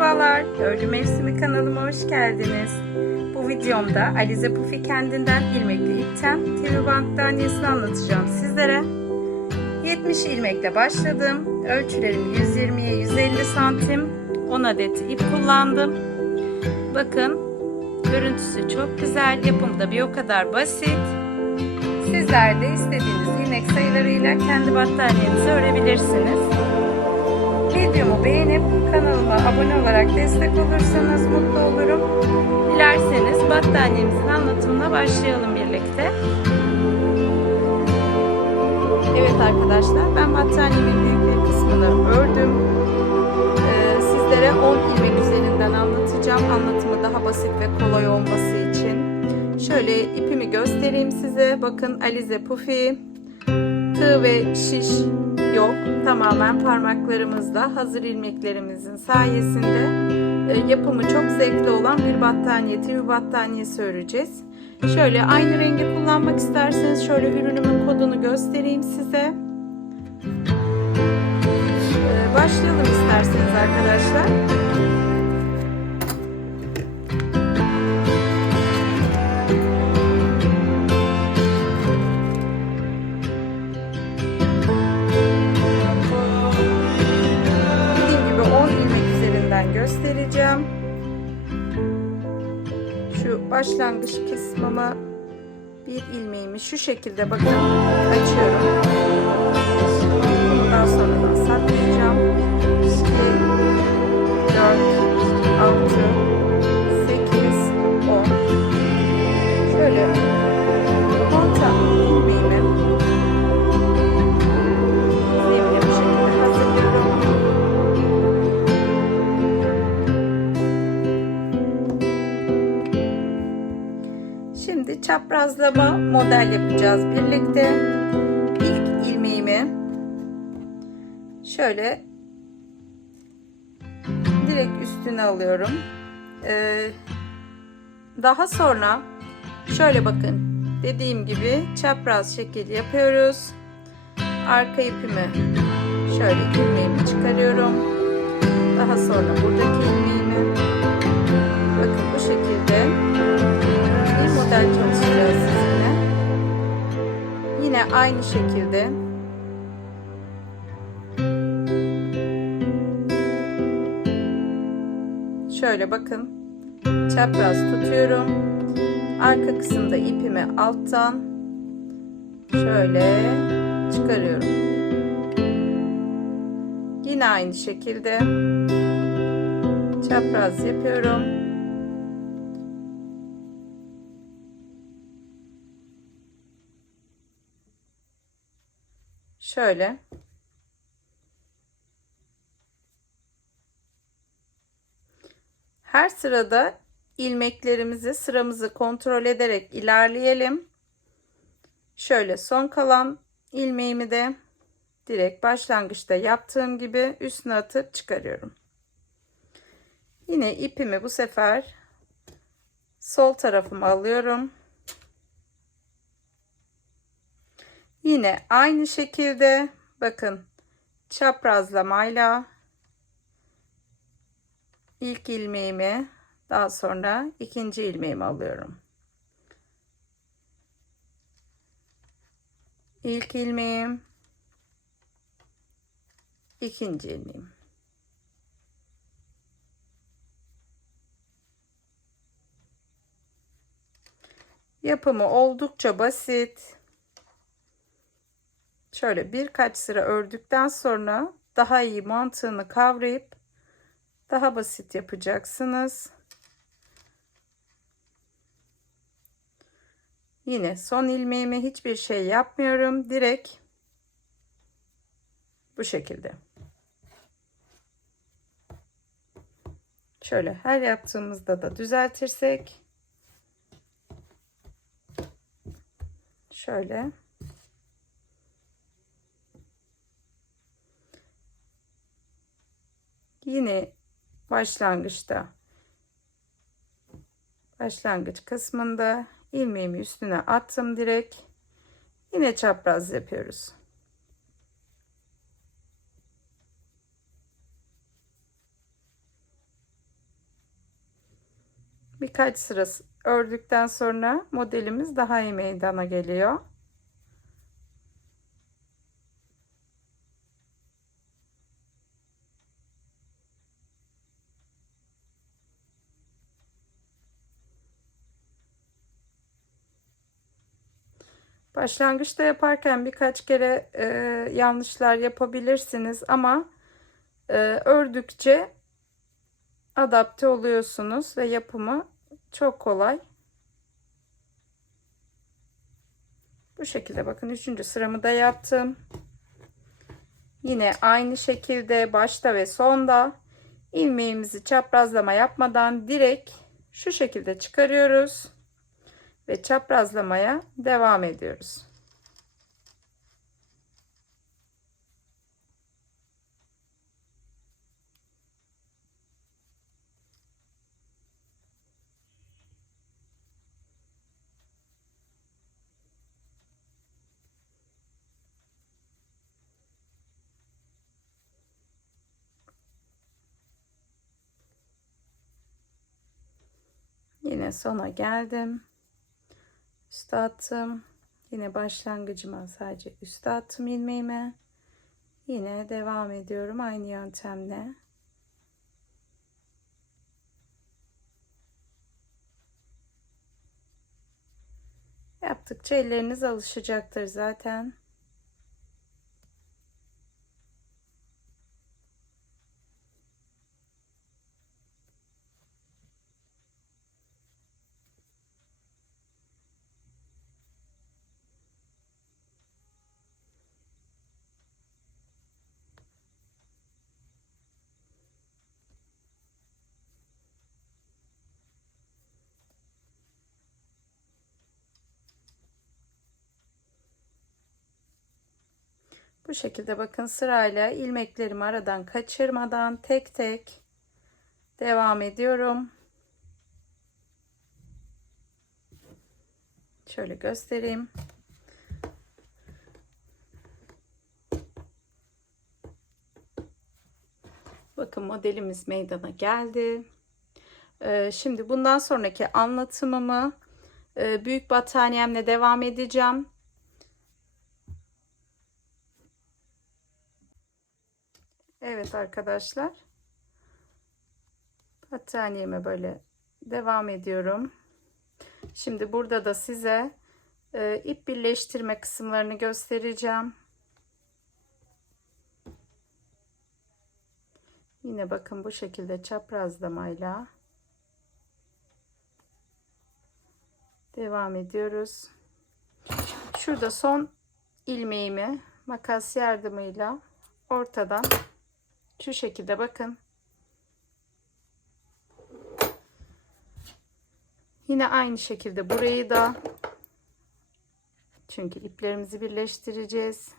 Merhabalar, Örgü Mevsimi kanalıma hoş geldiniz. Bu videomda Alize Pufi kendinden ilmekli ipten TV battaniyesini anlatacağım sizlere. 70 ilmekle başladım. Ölçülerim 120'ye 150 santim. 10 adet ip kullandım. Bakın, görüntüsü çok güzel, yapımı da bir o kadar basit. Sizler de istediğiniz ilmek sayılarıyla kendi battaniyenizi örebilirsiniz. Videomu beğenip kanalıma abone olarak destek olursanız mutlu olurum. Dilerseniz battaniyemizin anlatımına başlayalım birlikte. Evet arkadaşlar ben battaniyemin büyük bir kısmını ördüm. Ee, sizlere 10 ilmek üzerinden anlatacağım. Anlatımı daha basit ve kolay olması için. Şöyle ipimi göstereyim size. Bakın Alize Pufi. Tığ ve şiş yok. Tamamen parmaklarımızla hazır ilmeklerimizin sayesinde e, yapımı çok zevkli olan bir battaniye, tüy battaniyesi öreceğiz. Şöyle aynı rengi kullanmak isterseniz şöyle ürünümün kodunu göstereyim size. E, Başlayalım isterseniz arkadaşlar. Başlangıç kısmıma bir ilmeğimi şu şekilde bakın açıyorum. Daha sonradan saklayacağım. 2 çaprazlama model yapacağız birlikte. İlk ilmeğimi şöyle direkt üstüne alıyorum. Ee, daha sonra şöyle bakın dediğim gibi çapraz şekil yapıyoruz. Arka ipimi şöyle ilmeğimi çıkarıyorum. Daha sonra buradaki ilmeğimi aynı şekilde şöyle bakın çapraz tutuyorum. Arka kısımda ipimi alttan şöyle çıkarıyorum. Yine aynı şekilde çapraz yapıyorum. Şöyle. Her sırada ilmeklerimizi sıramızı kontrol ederek ilerleyelim. Şöyle son kalan ilmeğimi de direkt başlangıçta yaptığım gibi üstüne atıp çıkarıyorum. Yine ipimi bu sefer sol tarafıma alıyorum. Yine aynı şekilde bakın çaprazlamayla ilk ilmeğimi daha sonra ikinci ilmeğimi alıyorum. İlk ilmeğim ikinci ilmeğim. Yapımı oldukça basit. Şöyle birkaç sıra ördükten sonra daha iyi mantığını kavrayıp daha basit yapacaksınız. Yine son ilmeğime hiçbir şey yapmıyorum. Direkt bu şekilde. Şöyle her yaptığımızda da düzeltirsek şöyle yine başlangıçta başlangıç kısmında ilmeğimi üstüne attım direkt. Yine çapraz yapıyoruz. Birkaç sıra ördükten sonra modelimiz daha iyi meydana geliyor. Başlangıçta yaparken birkaç kere e, yanlışlar yapabilirsiniz ama e, ördükçe adapte oluyorsunuz ve yapımı çok kolay. Bu şekilde bakın üçüncü sıramı da yaptım. Yine aynı şekilde başta ve sonda ilmeğimizi çaprazlama yapmadan direkt şu şekilde çıkarıyoruz ve çaprazlamaya devam ediyoruz. Yine sona geldim. Üste attım. Yine başlangıcıma sadece üste attım ilmeğime. Yine devam ediyorum aynı yöntemle. Yaptıkça elleriniz alışacaktır zaten. Bu şekilde bakın sırayla ilmeklerimi aradan kaçırmadan tek tek devam ediyorum. Şöyle göstereyim. Bakın modelimiz meydana geldi. Ee, şimdi bundan sonraki anlatımımı e, büyük battaniyemle devam edeceğim. Evet arkadaşlar. Battaniyeme böyle devam ediyorum. Şimdi burada da size e, ip birleştirme kısımlarını göstereceğim. Yine bakın bu şekilde çaprazlamayla devam ediyoruz. Şurada son ilmeğimi makas yardımıyla ortadan şu şekilde bakın. Yine aynı şekilde burayı da çünkü iplerimizi birleştireceğiz.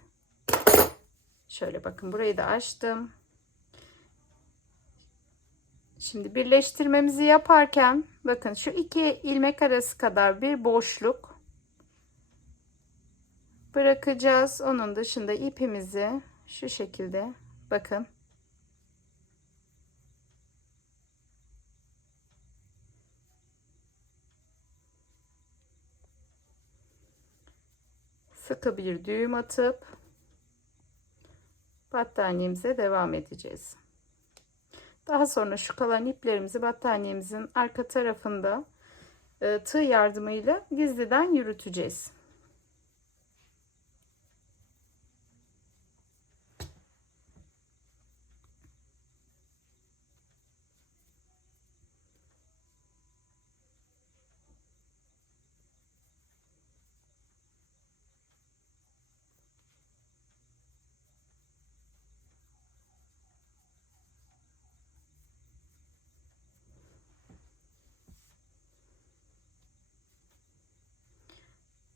Şöyle bakın burayı da açtım. Şimdi birleştirmemizi yaparken bakın şu iki ilmek arası kadar bir boşluk bırakacağız. Onun dışında ipimizi şu şekilde bakın sıkı bir düğüm atıp battaniyemize devam edeceğiz. Daha sonra şu kalan iplerimizi battaniyemizin arka tarafında e, tığ yardımıyla gizliden yürüteceğiz.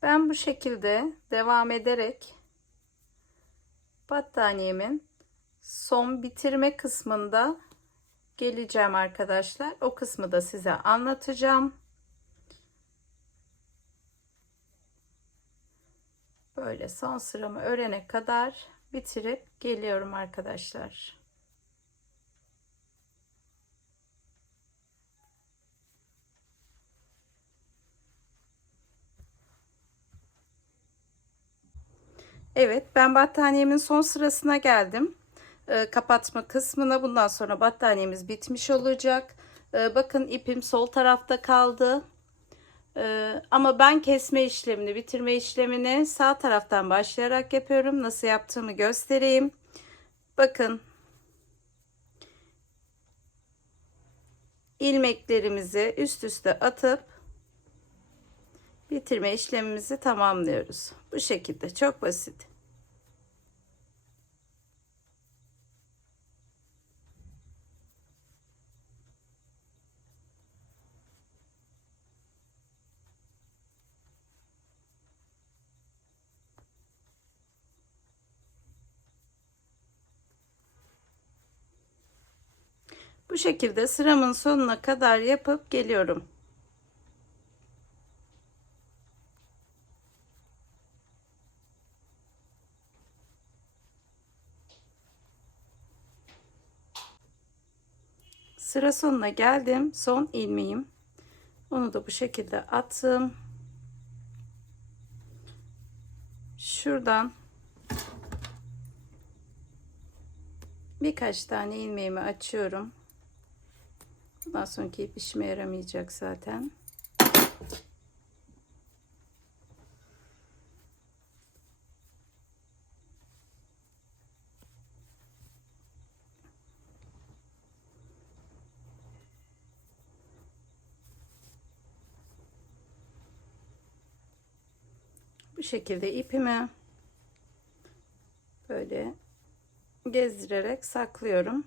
Ben bu şekilde devam ederek battaniyemin son bitirme kısmında geleceğim arkadaşlar. O kısmı da size anlatacağım. Böyle son sıramı örene kadar bitirip geliyorum arkadaşlar. Evet ben battaniyemin son sırasına geldim. Ee, kapatma kısmına bundan sonra battaniyemiz bitmiş olacak. Ee, bakın ipim sol tarafta kaldı. Ee, ama ben kesme işlemini, bitirme işlemini sağ taraftan başlayarak yapıyorum. Nasıl yaptığımı göstereyim. Bakın. ilmeklerimizi üst üste atıp bitirme işlemimizi tamamlıyoruz. Bu şekilde çok basit. Bu şekilde sıramın sonuna kadar yapıp geliyorum. Sıra sonuna geldim. Son ilmeğim. Onu da bu şekilde attım. Şuradan birkaç tane ilmeğimi açıyorum. Bundan sonraki ip işime yaramayacak zaten. Bu şekilde ipimi böyle gezdirerek saklıyorum.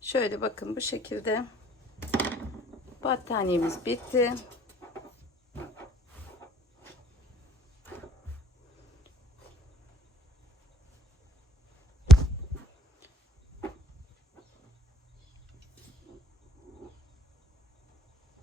Şöyle bakın bu şekilde battaniyemiz bitti.